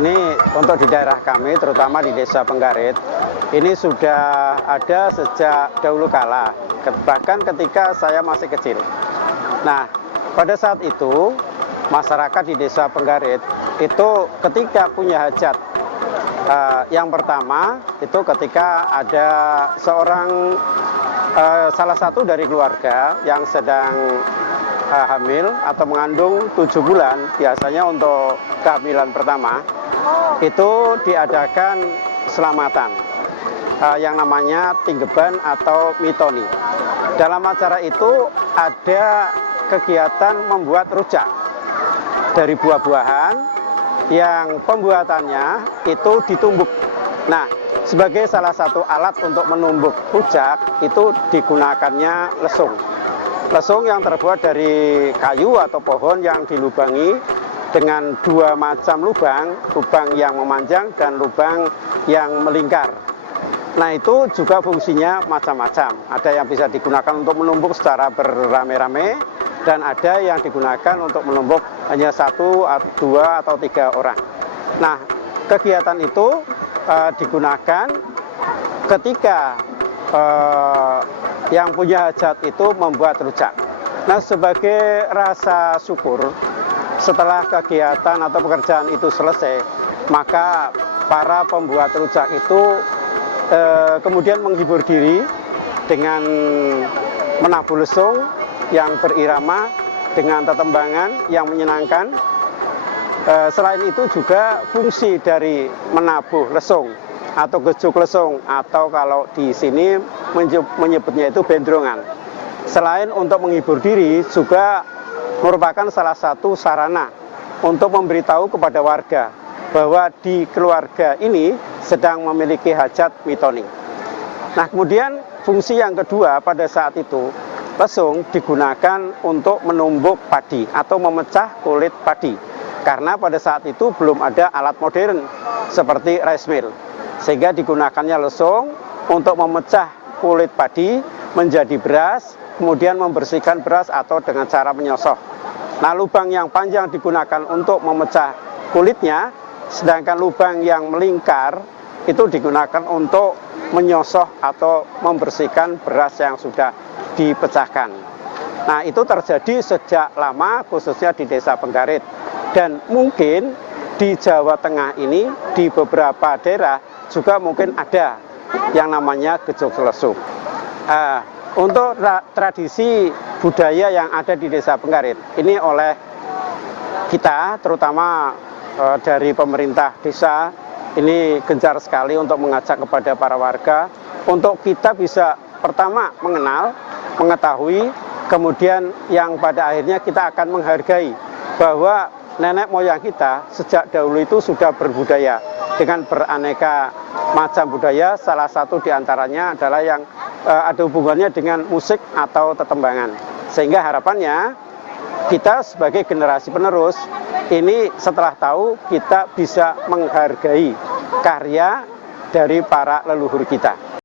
ini untuk di daerah kami, terutama di Desa Penggarit, ini sudah ada sejak dahulu kala, bahkan ketika saya masih kecil. Nah, pada saat itu, masyarakat di Desa Penggarit itu ketika punya hajat, yang pertama itu ketika ada seorang salah satu dari keluarga yang sedang hamil atau mengandung 7 bulan, biasanya untuk kehamilan pertama, itu diadakan selamatan yang namanya tinggeban atau mitoni. Dalam acara itu ada kegiatan membuat rujak dari buah-buahan yang pembuatannya itu ditumbuk. Nah, sebagai salah satu alat untuk menumbuk rujak itu digunakannya lesung. Lesung yang terbuat dari kayu atau pohon yang dilubangi dengan 2 macam lubang, lubang yang memanjang dan lubang yang melingkar. Nah, itu juga fungsinya macam-macam. Ada yang bisa digunakan untuk menumbuk secara beramai-ramai, dan ada yang digunakan untuk menumbuk hanya 1, 2, atau 3 orang. Nah, kegiatan itu digunakan ketika yang punya hajat itu membuat rujak. Nah, sebagai rasa syukur, setelah kegiatan atau pekerjaan itu selesai, maka para pembuat rujak itu kemudian menghibur diri dengan menabuh lesung yang berirama dengan tetembangan yang menyenangkan. Selain itu juga fungsi dari menabuh lesung atau gejuk lesung, atau kalau di sini menyebutnya itu bendrongan. Selain untuk menghibur diri, juga merupakan salah satu sarana untuk memberitahu kepada warga bahwa di keluarga ini sedang memiliki hajat mitoni. Nah, kemudian fungsi yang kedua pada saat itu, lesung digunakan untuk menumbuk padi atau memecah kulit padi. Karena pada saat itu belum ada alat modern seperti rice mill. Sehingga digunakannya lesung untuk memecah kulit padi menjadi beras, kemudian membersihkan beras atau dengan cara menyosok. Nah, lubang yang panjang digunakan untuk memecah kulitnya, sedangkan lubang yang melingkar itu digunakan untuk menyosok atau membersihkan beras yang sudah dipecahkan. Nah, itu terjadi sejak lama, khususnya di Desa Penggarit. Dan mungkin di Jawa Tengah ini, di beberapa daerah juga mungkin ada yang namanya gejok lesung. Untuk tradisi budaya yang ada di Desa Penggarit, ini oleh kita, terutama dari pemerintah desa, ini gencar sekali untuk mengajak kepada para warga, untuk kita bisa pertama mengenal, mengetahui, kemudian yang pada akhirnya kita akan menghargai bahwa nenek moyang kita sejak dahulu itu sudah berbudaya dengan beraneka macam budaya. Salah satu diantaranya adalah yang ada hubungannya dengan musik atau tetembangan. Sehingga harapannya kita sebagai generasi penerus ini setelah tahu, kita bisa menghargai karya dari para leluhur kita.